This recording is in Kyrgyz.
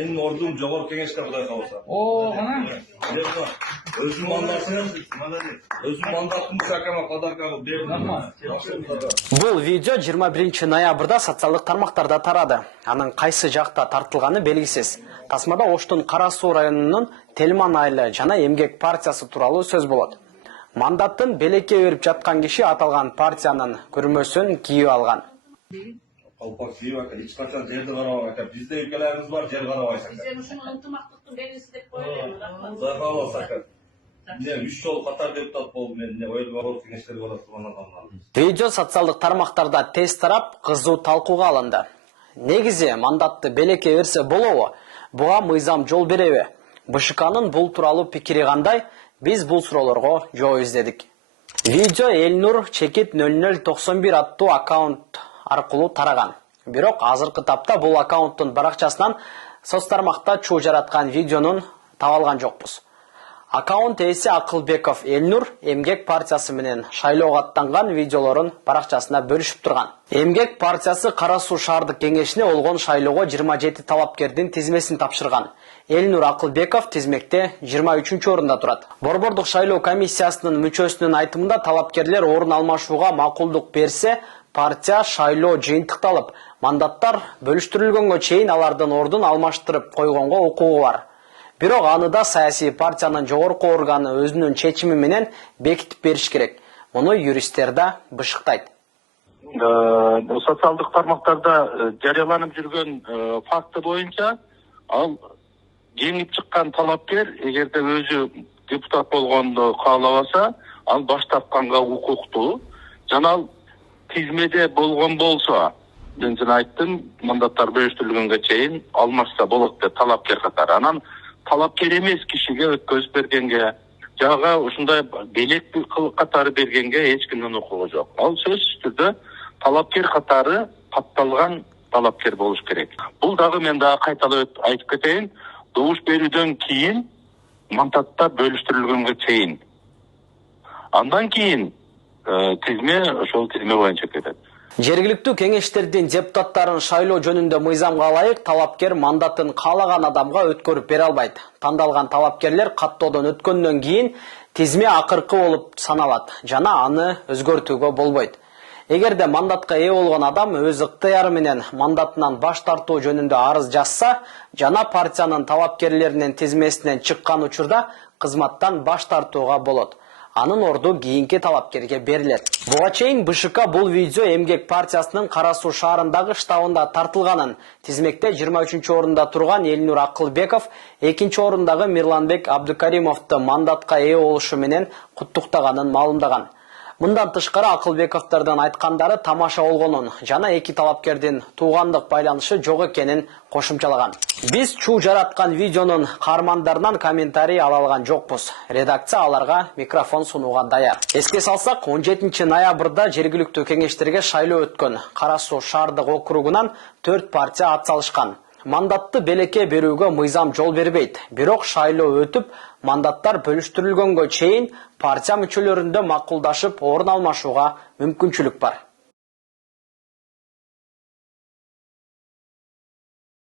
Senin ordun Jogorku Kengешке Кудай кааласа. Mana. Өзүм мандатым шакама подарка бердим. Бұл видео 21 ноябрда социалдық тармақтарда тарады. Анын кайсы жакта тартылганы белгисиз. Тасмада Оштун Кара Суу районунун Телман айылы жана Эмгек партиясы тууралуу сөз болот. Мандаттын белекке берип жаткан киши аталган партиянын күрмөсүн кийип алган. Алпак кийип ака, эч качан жерди карабак ака. Бизде өлкөлөрүбүз бар, жер карабайсың. Сен ушуну ынтымактыктын белгиси деп коелу. Кудай кааласа ака. Мен 3 жолу катар депутат болдум. Мен Жогорку Кеңештерге барасым анан. Видео социалдык тармактарда тез тарап, кызуу талкууга алынды. Негизи мандатты белекке берсе болобу? Буга мыйзам жол береби? БШКнын бул тууралуу пикири кандай? Биз бул суроолорго жооп издедик. Видео Элнур Чекит 0091 аттуу аккаунт аркылуу тараган. Бирок азыркы тапта бул аккаунттун баракчасынан соц тармакта чуу жараткан видеонун таба алган жокпуз. Аккаунт ээси Акылбеков Элнур Эмгек партиясы менен шайлоого аттанган видеолорун баракчасына бөлүшүп турган. Эмгек партиясы Кара Суу шаардык кеңешине болгон шайлоого 27 талапкердин тизмесин тапшырган. Элнур Акылбеков тизмекте 23-орунда турат. Борбордук шайлоо комиссиясынын мүчөсүнүн айтымында талапкерлер орун алмашууга макулдук берсе, партия шайлоо жыйынтыкталып, мандаттар бөлүштүрүлгөнгө чейин алардын ордун алмаштырып койгонго укугу бар. Бирок аны да саясий партиянын жогорку органы өзүнүн чечими менен бекитип бериш керек. Муну юристтер да бышыктайт. Социалдык тармактарда жарыяланып жүргөн факты боюнча ал жеңип чыккан талапкер эгерде өзү депутат болгонду каалабаса, ал баш тартканга укуктуу. Жана ал тизмеде болгон болсо, мен жана айттым, мандаттар бөлүштүрүлгөнгө чейин алмашса болот деп талапкер катары. Анан талапкер эмес кишиге өткөзүп бергенге, жага ушундай белек катары бергенге эч кимдин укугу жок. Ал сөзсүз түрдө талапкер катары катталган талапкер болуш керек. Бул дагы мен дагы кайталап айтып кетейин, добуш берүүдөн кийин мандаттар бөлүштүрүлгөнгө чейин. Андан кийин тизме ошол тизме боюнча кетет. Жергиликтүү кеңештердин депутаттарын шайлоо жөнүндө мыйзамга ылайык талапкер мандатын каалаган адамга өткөрүп бере албайт. Тандалган талапкерлер каттоодон өткөндөн кийин тизме акыркы болуп саналат жана аны өзгөртүүгө болбойт. Эгерде мандатка ээ болгон адам өз ыктыяры менен мандатынан баш тартуу жөнүндө арыз жазса жана партиянын талапкерлеринин тизмесинен чыккан учурда кызматтан баш тартууга болот. Анын орду кийинки талапкерге берилет. Буга чейин БШК бул видео Эмгек партиясынын Кара Суу шаарындагы штабында тартылганын, тизмекте 23-орунда турган Элнур Акылбеков 2-орундагы Мирланбек Абдукаримовду мандатка ээ болушу менен куттуктаганын маалымдаган. Мындан тышкары Акылбековдордун айткандары тамаша болгонун жана эки талапкердин туугандык байланышы жок экенин кошумчалаган. Биз чуу жараткан видеонун каармандарынан комментарий ала алган жокпуз. Редакция аларга микрофон сунууга даяр. Эске салсак, 17 ноябрда жергиликтүү кеңештерге шайлоо өткөн. Кара Суу шаардык округунан 4 партия атсалышкан. Мандатты белекке берүүгө мыйзам жол бербейт. Бирок шайлоо өтүп, мандаттар бөлүштүрүлгөнгө чейин партия мүчөлөрүндө макулдашып орун алмашууга мүмкүнчүлүк бар.